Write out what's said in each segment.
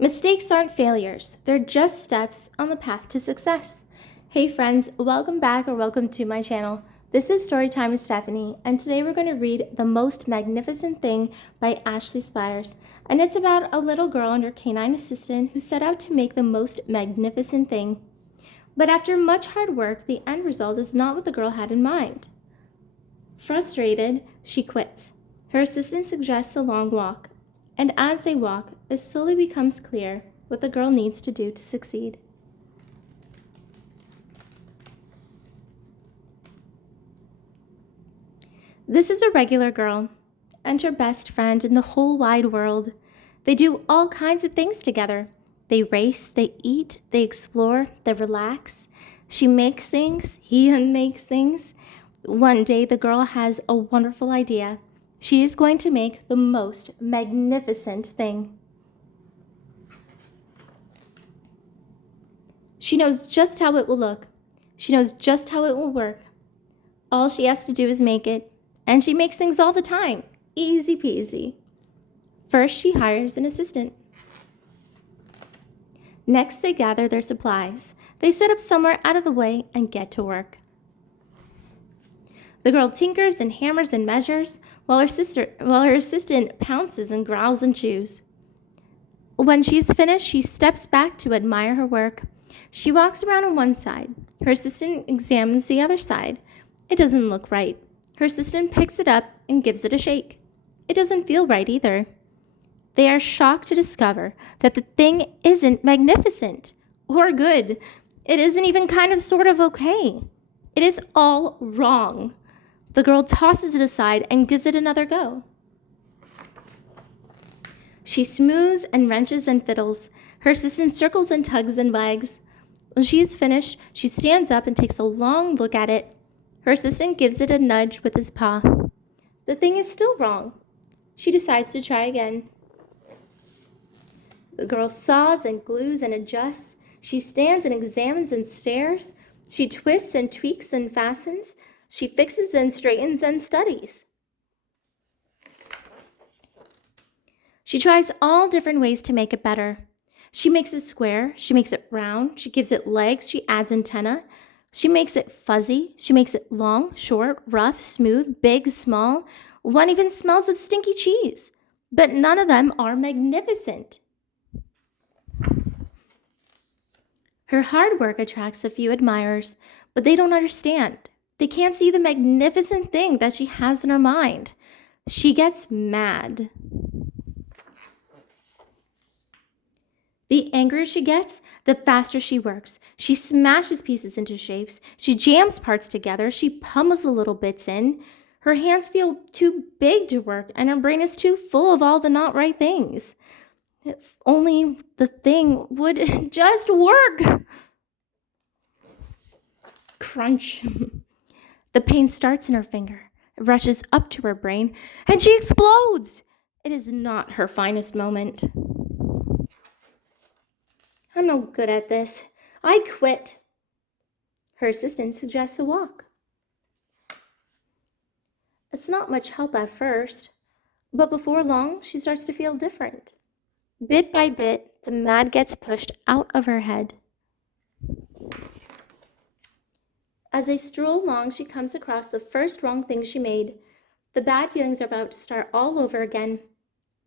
Mistakes aren't failures, they're just steps on the path to success. Hey friends, welcome back or welcome to my channel. This is Storytime with Stephanie, and today we're going to read The Most Magnificent Thing by Ashley Spires. And it's about a little girl and her canine assistant who set out to make the most magnificent thing. But after much hard work, the end result is not what the girl had in mind. Frustrated, she quits. Her assistant suggests a long walk, and as they walk, it slowly becomes clear what the girl needs to do to succeed. This is a regular girl and her best friend in the whole wide world. They do all kinds of things together. They race, they eat, they explore, they relax. She makes things, he makes things. One day, the girl has a wonderful idea. She is going to make the most magnificent thing. She knows just how it will look. She knows just how it will work. All she has to do is make it, and she makes things all the time. Easy peasy. First, she hires an assistant. Next, they gather their supplies. They set up somewhere out of the way and get to work. The girl tinkers and hammers and measures, while her assistant pounces and growls and chews. When she's finished, she steps back to admire her work. She walks around on one side. Her assistant examines the other side. It doesn't look right. Her assistant picks it up and gives it a shake. It doesn't feel right either. They are shocked to discover that the thing isn't magnificent or good. It isn't even kind of sort of okay. It is all wrong. The girl tosses it aside and gives it another go. She smooths and wrenches and fiddles. Her assistant circles and tugs and wags. When she is finished, she stands up and takes a long look at it. Her assistant gives it a nudge with his paw. The thing is still wrong. She decides to try again. The girl saws and glues and adjusts. She stands and examines and stares. She twists and tweaks and fastens. She fixes and straightens and studies. She tries all different ways to make it better. She makes it square. She makes it round. She gives it legs. She adds antenna. She makes it fuzzy. She makes it long, short, rough, smooth, big, small. One even smells of stinky cheese. But none of them are magnificent. Her hard work attracts a few admirers, but they don't understand. They can't see the magnificent thing that she has in her mind. She gets mad. The angrier she gets, the faster she works. She smashes pieces into shapes. She jams parts together. She pummels the little bits in. Her hands feel too big to work, and her brain is too full of all the not right things. If only the thing would just work. Crunch. The pain starts in her finger. It rushes up to her brain, and she explodes. It is not her finest moment. I'm no good at this. I quit. Her assistant suggests a walk. It's not much help at first, but before long, she starts to feel different. Bit by bit, the mad gets pushed out of her head. As they stroll along, she comes across the first wrong thing she made. The bad feelings are about to start all over again.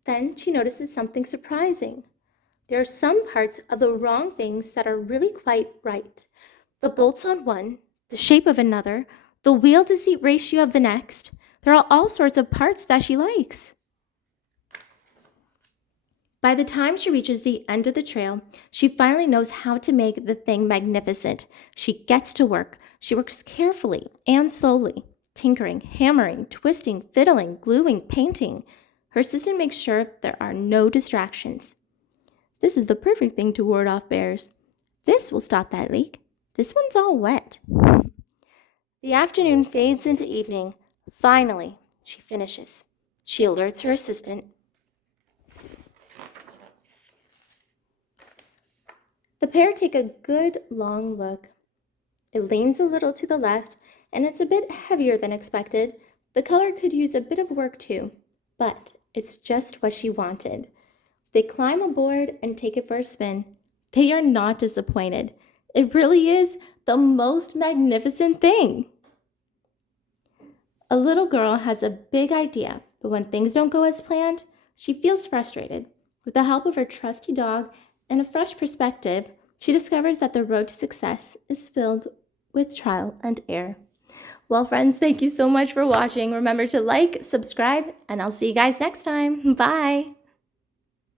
Then she notices something surprising. There are some parts of the wrong things that are really quite right. The bolts on one, the shape of another, the wheel-to-seat ratio of the next. There are all sorts of parts that she likes. By the time she reaches the end of the trail, she finally knows how to make the thing magnificent. She gets to work. She works carefully and slowly, tinkering, hammering, twisting, fiddling, gluing, painting. Her assistant makes sure there are no distractions. This is the perfect thing to ward off bears. This will stop that leak. This one's all wet. The afternoon fades into evening. Finally, she finishes. She alerts her assistant. The pair take a good long look. It leans a little to the left, and it's a bit heavier than expected. The color could use a bit of work too, but it's just what she wanted. They climb aboard and take it for a spin. They are not disappointed. It really is the most magnificent thing. A little girl has a big idea, but when things don't go as planned, she feels frustrated. With the help of her trusty dog and a fresh perspective, she discovers that the road to success is filled with trial and error. Well, friends, thank you so much for watching. Remember to like, subscribe, and I'll see you guys next time. Bye.